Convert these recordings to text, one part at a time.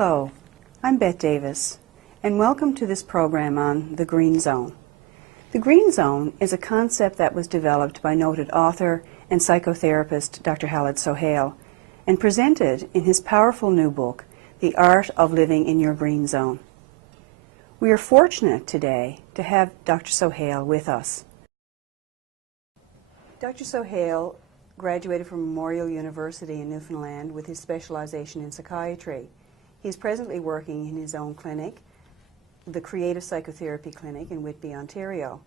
Hello, I'm Bette Davis, and welcome to this program on the Green Zone. The Green Zone is a concept that was developed by noted author and psychotherapist Dr. Khaled Sohail and presented in his powerful new book, The Art of Living in Your Green Zone. We are fortunate today to have Dr. Sohail with us. Dr. Sohail graduated from Memorial University in Newfoundland with his specialization in psychiatry. He is presently working in his own clinic, the Creative Psychotherapy Clinic in Whitby, Ontario.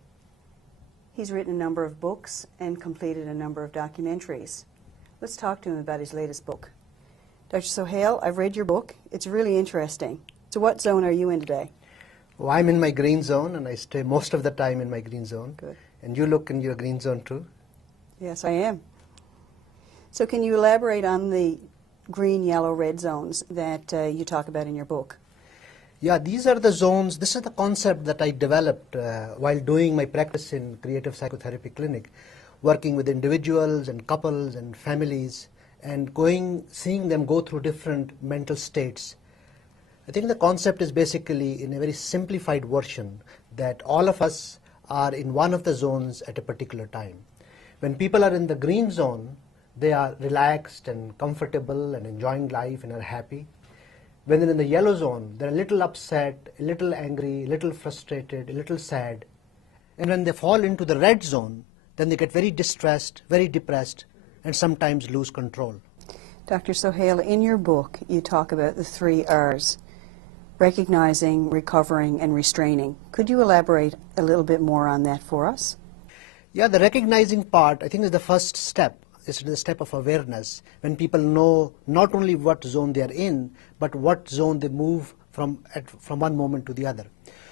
He's written a number of books and completed a number of documentaries. Let's talk to him about his latest book. Dr. Sohail, I've read your book. It's really interesting. So what zone are you in today? Well, I'm in my green zone, and I stay most of the time in my green zone. Good. And you look in your green zone too? Yes, I am. So can you elaborate on the green, yellow, red zones that you talk about in your book? Yeah, these are the zones. This is the concept that I developed while doing my practice in Creative Psychotherapy Clinic, working with individuals and couples and families and seeing them go through different mental states. I think the concept is basically, in a very simplified version, that all of us are in one of the zones at a particular time. When people are in the green zone, they are relaxed and comfortable and enjoying life and are happy. When they're in the yellow zone, they're a little upset, a little angry, a little frustrated, a little sad. And when they fall into the red zone, then they get very distressed, very depressed, and sometimes lose control. Dr. Sohail, in your book, you talk about the 3 R's: recognizing, recovering, and restraining. Could you elaborate a little bit more on that for us? Yeah, the recognizing part, I think, is the first step. It's the step of awareness, when people know not only what zone they are in, but what zone they move from one moment to the other.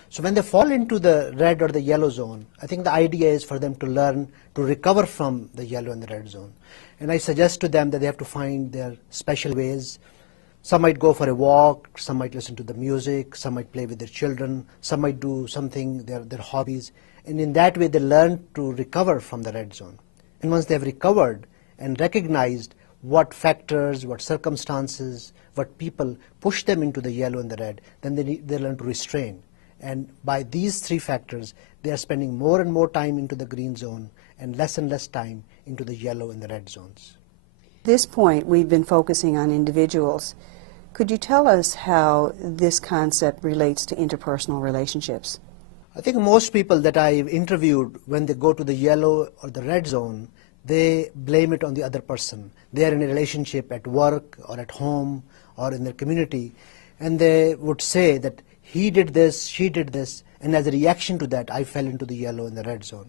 So when they fall into the red or the yellow zone, I think the idea is for them to learn to recover from the yellow and the red zone. And I suggest to them that they have to find their special ways. Some might go for a walk, some might listen to the music, some might play with their children, some might do something, their hobbies. And in that way they learn to recover from the red zone. And once they have recovered and recognized what factors, what circumstances, what people push them into the yellow and the red, then they learn to restrain. And by these 3 factors, they are spending more and more time into the green zone and less time into the yellow and the red zones. At this point, we've been focusing on individuals. Could you tell us how this concept relates to interpersonal relationships? I think most people that I've interviewed, when they go to the yellow or the red zone, they blame it on the other person. They are in a relationship at work or at home or in their community, and they would say that he did this, she did this, and as a reaction to that, I fell into the yellow and the red zone.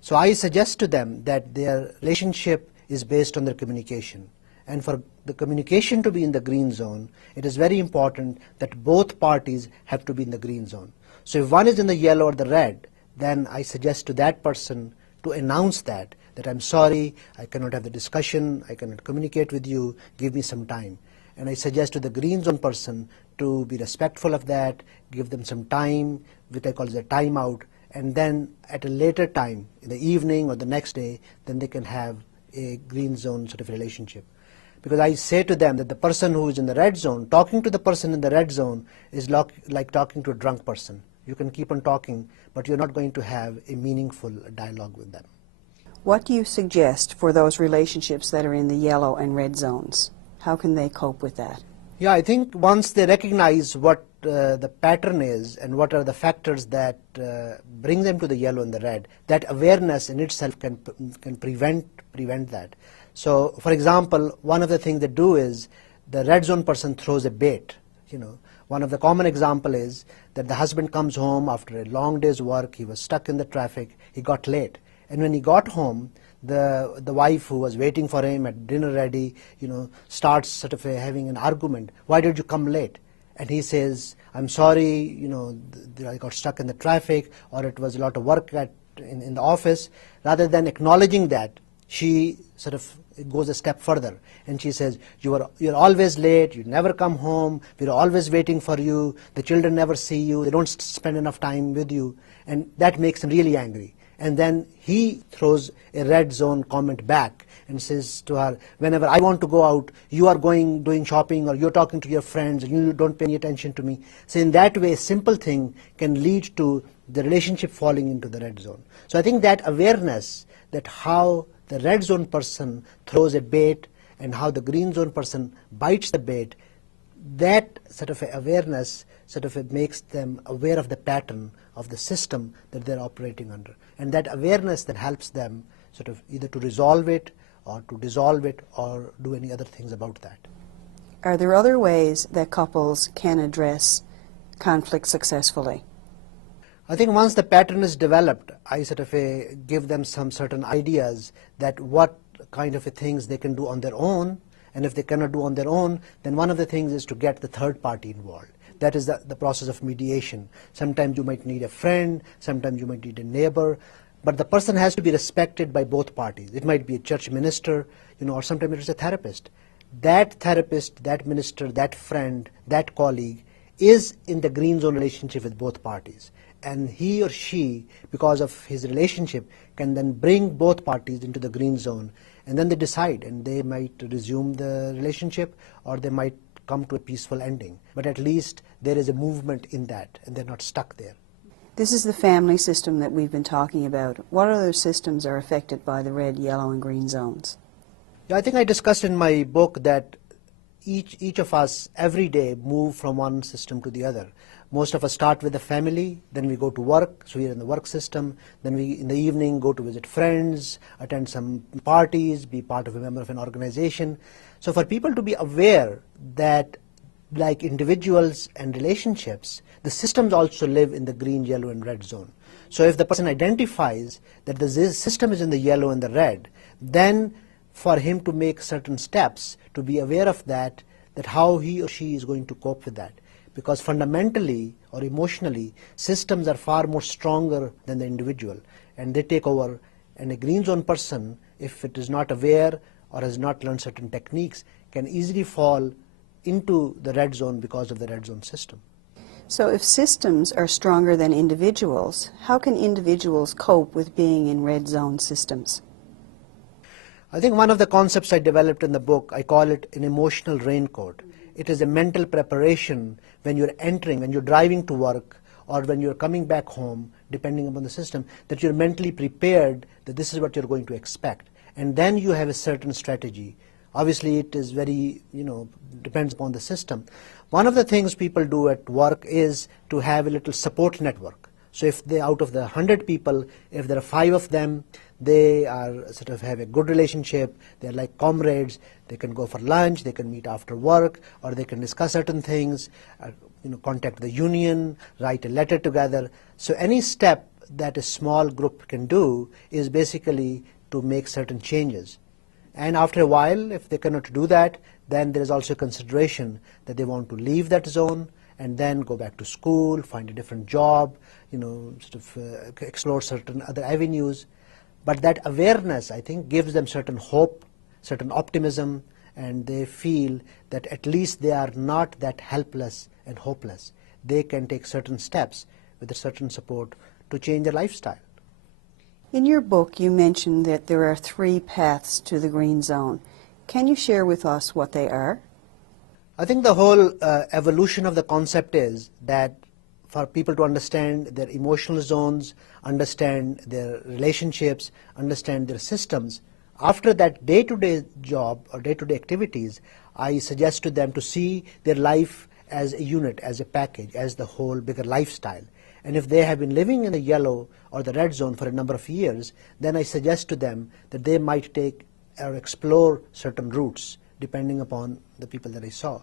So I suggest to them that their relationship is based on their communication. And for the communication to be in the green zone, it is very important that both parties have to be in the green zone. So if one is in the yellow or the red, then I suggest to that person to announce that I'm sorry, I cannot have the discussion, I cannot communicate with you, give me some time. And I suggest to the green zone person to be respectful of that, give them some time, which I call as a timeout, and then at a later time, in the evening or the next day, then they can have a green zone sort of relationship. Because I say to them that the person who is in the red zone, talking to the person in the red zone is like talking to a drunk person. You can keep on talking, but you're not going to have a meaningful dialogue with them. What do you suggest for those relationships that are in the yellow and red zones? How can they cope with that? Yeah, I think once they recognize what the pattern is and what are the factors that bring them to the yellow and the red, that awareness in itself can prevent that. So, for example, one of the things they do is the red zone person throws a bait. One of the common example is that the husband comes home after a long day's work, he was stuck in the traffic, he got late. And when he got home, the wife who was waiting for him at dinner ready, starts sort of having an argument. Why did you come late? And he says, I'm sorry, I got stuck in the traffic, or it was a lot of work in the office. Rather than acknowledging that, she sort of goes a step further. And she says, you're always late, you never come home, we're always waiting for you, the children never see you, they don't spend enough time with you. And that makes him really angry. And then he throws a red zone comment back and says to her, whenever I want to go out, you are going, doing shopping, or you're talking to your friends, and you don't pay any attention to me. So in that way, a simple thing can lead to the relationship falling into the red zone. So I think that awareness that how the red zone person throws a bait and how the green zone person bites the bait, that sort of awareness sort of makes them aware of the pattern of the system that they're operating under. And that awareness that helps them sort of either to resolve it or to dissolve it or do any other things about that. Are there other ways that couples can address conflict successfully? I think once the pattern is developed, I sort of give them some certain ideas that what kind of things they can do on their own, and if they cannot do on their own, then one of the things is to get the third party involved. That is the process of mediation. Sometimes you might need a friend, sometimes you might need a neighbor, but the person has to be respected by both parties. It might be a church minister, or sometimes it is a therapist. That therapist, that minister, that friend, that colleague is in the green zone relationship with both parties. And he or she, because of his relationship, can then bring both parties into the green zone. And then they decide, and they might resume the relationship, or they might come to a peaceful ending. But at least there is a movement in that, and they're not stuck there. This is the family system that we've been talking about. What other systems are affected by the red, yellow, and green zones? Yeah, I think I discussed in my book that each of us every day move from one system to the other. Most of us start with the family, then we go to work, so we are in the work system, then we in the evening go to visit friends, attend some parties, be part of a member of an organization. So for people to be aware that like individuals and relationships, the systems also live in the green, yellow, and red zone. So if the person identifies that the system is in the yellow and the red, then for him to make certain steps to be aware of that how he or she is going to cope with that. Because fundamentally or emotionally, systems are far more stronger than the individual, and they take over. And a green zone person, if it is not aware or has not learned certain techniques, can easily fall into the red zone because of the red zone system. So if systems are stronger than individuals, how can individuals cope with being in red zone systems? I think one of the concepts I developed in the book, I call it an emotional raincoat. It is a mental preparation when you're entering, when you're driving to work, or when you're coming back home, depending upon the system, that you're mentally prepared that this is what you're going to expect. And then you have a certain strategy. Obviously, it is very, depends upon the system. One of the things people do at work is to have a little support network. So if they, out of the 100 people, if there are 5 of them, they are sort of have a good relationship, they're like comrades, they can go for lunch, they can meet after work, or they can discuss certain things, contact the union, write a letter together. So any step that a small group can do is basically to make certain changes. And after a while, if they cannot do that, then there is also consideration that they want to leave that zone and then go back to school, find a different job, explore certain other avenues. But that awareness, I think, gives them certain hope, certain optimism, and they feel that at least they are not that helpless and hopeless. They can take certain steps with a certain support to change their lifestyle. In your book, you mentioned that there are 3 paths to the green zone. Can you share with us what they are? I think the whole evolution of the concept is that for people to understand their emotional zones, understand their relationships, understand their systems, after that day-to-day job or day-to-day activities, I suggest to them to see their life as a unit, as a package, as the whole bigger lifestyle. And if they have been living in the yellow or the red zone for a number of years, then I suggest to them that they might take or explore certain routes depending upon the people that I saw.